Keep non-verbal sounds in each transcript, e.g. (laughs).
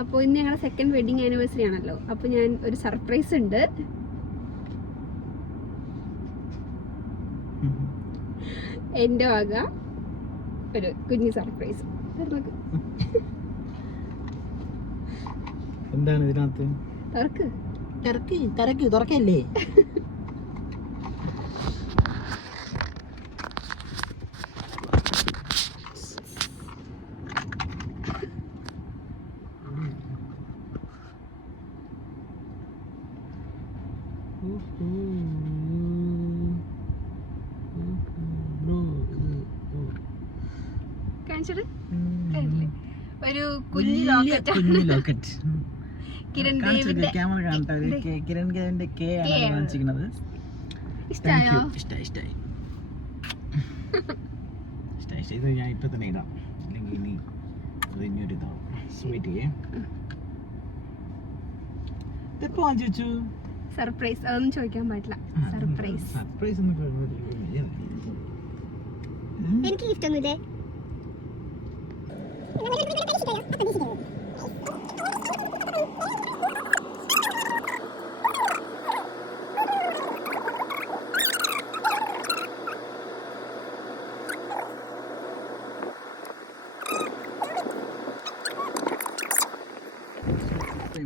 അപ്പോൾ ഇന്ന് ഞങ്ങളുടെ സെക്കൻഡ് വെഡിങ് ആനിവേഴ്സറി ആണല്ലോ. അപ്പോൾ ഞാൻ ഒരു സർപ്രൈസ് ഉണ്ട്. എന്റെ വക ഒരു കുഞ്ഞു സർപ്രൈസ് എന്താണ് ഇതിനകത്ത്? തുറക്ക്. തിരക്ക് തിരക്ക് തുറക്കല്ലേ? (laughs) കണ്ടില്ലേ? ഒരു കുഞ്ഞു ലോക്കറ്റ് ലോക്കറ്റ്. (laughs) കിരൺ ദേവിന്റെ ക്യാമറ കാണട്ടെ. കിരൺ ദേവിന്റെ കെ ആണ്. കാണിച്ചിരിക്കുന്നത്. ഇഷ്ടായോ? ഇഷ്ടായി ഇഷ്ടായി. (laughs) ഇഷ്ടായി ഇഷ്ടായി. ഇത് ഞാൻ ഇപ്പൊ തന്നെ ഇടാം. അല്ലെങ്കിൽ ഇനി അത് ഇനിയൊരു ഇതാവും. വെയിറ്റ് ചെയ്യേ ഇതെപ്പോ വാങ്ങിച്ചു സർപ്രൈസ് അതൊന്നും ചോദിക്കാൻ പാടില്ല. സർപ്രൈസ് സർപ്രൈസ് എനിക്ക് ഗിഫ്റ്റ് ഒന്നുമില്ലേ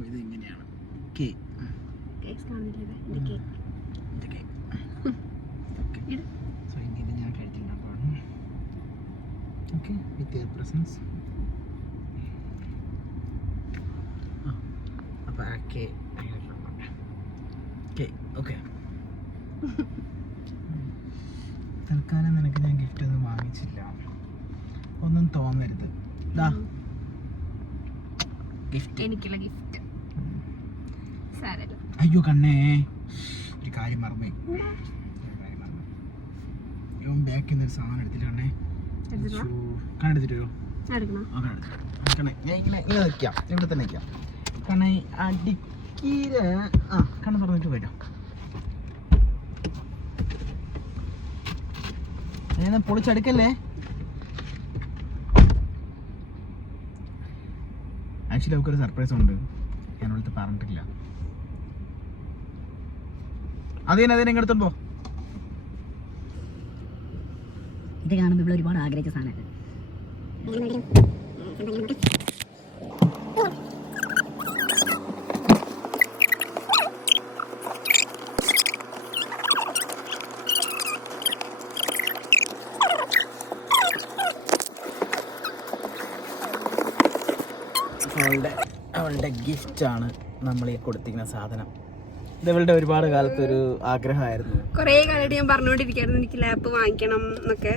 ഇത് ഇങ്ങനെയാണ്. കെ Guys, കാണുന്നില്ലേ (laughs) ഇത്? cake. ഇത് കെ ഓക്കെ ഇട്. സോ ഇനി ഇത് ഞാൻ കഴിച്ചിട്ടുണ്ടാകും ഓക്കെ വിത്ത് യുവർ പ്രസൻസ് അപ്പോൾ ആ. കെ കെ ഓക്കെ തൽക്കാലം നിനക്ക് ഞാൻ ഗിഫ്റ്റ് ഒന്നും വാങ്ങിച്ചില്ല. ഒന്നും തോന്നരുത്. ദാ. ഗിഫ്റ്റ് എനിക്കുള്ള ഗിഫ്റ്റ് സാരല്ല. അയ്യോ കണ്ണേ. ഒരു കാര്യം മറന്നേ കാര്യം മറന്നു ഇവൻ ബാക്കിൽ നിന്ന് ഒരു സാധനം എടുത്തില്ല കണ്ണേ. എടുത്തിട്ടോ? കണ്ടെടുത്തിട്ട് വരുമോ കണ്ണേ ഞാൻ ഇങ്ങനെ ഇങ്ങനെ നിൽക്കാം. ഇവിടെ തന്നെ നിൽക്കാം. കണ്ണേ അടിക്കീര. ആ കണ്ണ് തുറന്നിട്ട് വരാം ഞാൻ പൊളിച്ചടുക്കല്ലേ? ആക്ച്വലി അവൾക്കൊരു സർപ്രൈസ് ഉണ്ട്. ഞാൻ പറഞ്ഞിട്ടില്ല. അതേനെ അതേനെ ഇങ്ങെടുത്തോണ്ട് പോ. ഇത് കാണുമ്പോൾ ഇവിടെ ഒരുപാട് ആഗ്രഹിച്ച സാധനമാണ് അവളുടെ അവളുടെ ഗിഫ്റ്റാണ് നമ്മൾ ഈ കൊടുത്തിരിക്കുന്ന സാധനം. ഇത് ഇവളുടെ ഒരുപാട് കാലത്ത് ഒരു ആഗ്രഹമായിരുന്നു. കുറേ കാലമായിട്ട് ഞാൻ പറഞ്ഞുകൊണ്ടിരിക്കായിരുന്നു എനിക്ക് ലാപ്പ് വാങ്ങിക്കണം എന്നൊക്കെ.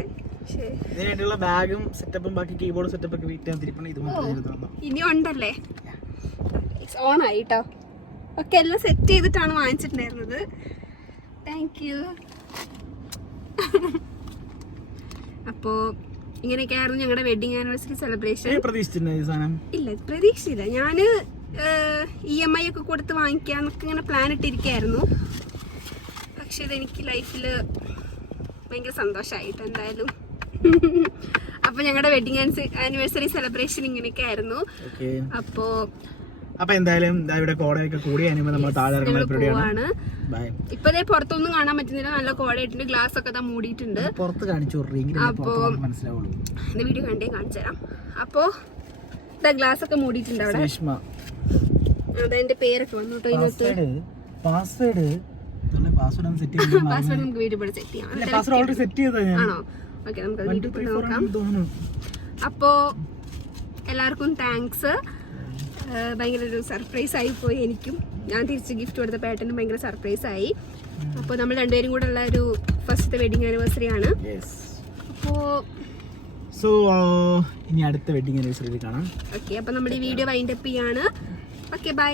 ഇതിനായിട്ടുള്ള ബാഗും സെറ്റപ്പും ബാക്കി കീബോർഡ് സെറ്റപ്പ് ഒക്കെ വീട്ടിൽ തിരിപ്പണം ഇത് തന്നു ഇനി ഉണ്ടല്ലേ? ഓൺ ആയി കേട്ടോ ഒക്കെ എല്ലാം സെറ്റ് ചെയ്തിട്ടാണ് വാങ്ങിച്ചിട്ടുണ്ടായിരുന്നത്. താങ്ക് യു അപ്പോ ഇങ്ങനെയൊക്കെയായിരുന്നു ഞങ്ങളുടെ വെഡിങ് ആനിവേഴ്സറി സെലിബ്രേഷൻ സാധനം? ഇല്ല പ്രതീക്ഷിച്ചില്ല. ഞാൻ ഇ എം ഐ ഒക്കെ കൊടുത്ത് വാങ്ങിക്കാന്നൊക്കെ ഇങ്ങനെ പ്ലാൻ ഇട്ടിരിക്കുകയായിരുന്നു പക്ഷെ ഇതെനിക്ക് ലൈഫിൽ ഭയങ്കര സന്തോഷമായിട്ട് എന്തായാലും. അപ്പോൾ ഞങ്ങളുടെ വെഡിങ് ആനിവേഴ്സറി സെലിബ്രേഷൻ ഇങ്ങനെയൊക്കെ ആയിരുന്നു അപ്പോ അപ്പോൾ അപ്പൊ എന്തായാലും ഇവിടെ കോടയൊക്കെ കൂടി നമ്മൾ താഴെ പോവാണ്. ഇപ്പൊ പുറത്തൊന്നും കാണാൻ പറ്റുന്നില്ല. നല്ല കോടയായിട്ടുണ്ട്. ഗ്ലാസ് ഒക്കെ താ മൂടിയിട്ടുണ്ട്. പുറത്ത് കാണിച്ചു അപ്പോ- മനസ്സിലാവുള്ളൂ. വീഡിയോ കണ്ടേ കാണിച്ചു തരാം. അപ്പോ ഗ്ലാസ് ഒക്കെ മൂടിയിട്ടുണ്ട് അവിടെ. അതെന്റെ പേരൊക്കെ വന്നു കേട്ടോ ഇതിനകത്ത്. പാസ്വേഡ് പാസ്വേഡ് സെറ്റ് പാസ്വേഡ് നമുക്ക് വീഡിയോ സെറ്റ് ചെയ്യാം. ഇല്ല പാസ്വേഡ് ഓൾറെഡി സെറ്റ് ചെയ്തതാ ഞാൻ. ആണോ? ഓക്കെ നമുക്ക് വീഡിയോ നോക്കാം. അപ്പോ എല്ലാവർക്കും താങ്ക്സ് ഭയങ്കര ഒരു സർപ്രൈസ് ആയി പോയി എനിക്കും. ഞാൻ തിരിച്ച് ഗിഫ്റ്റ് കൊടുത്ത പേട്ടനും ഭയങ്കര സർപ്രൈസ് ആയി. അപ്പോൾ നമ്മൾ രണ്ടുപേരും കൂടെ ഉള്ള ഒരു ഫസ്റ്റ് വെഡിങ് ആനിവേഴ്സറി ആണ്. യെസ് അപ്പോൾ സോ ഇനി അടുത്ത വെഡിങ് ആനിവേഴ്സറി കാണാം. ഓക്കെ അപ്പോൾ നമ്മൾ ഈ വീഡിയോ വൈൻഡപ്പ് ചെയ്യാണ്. Okay bye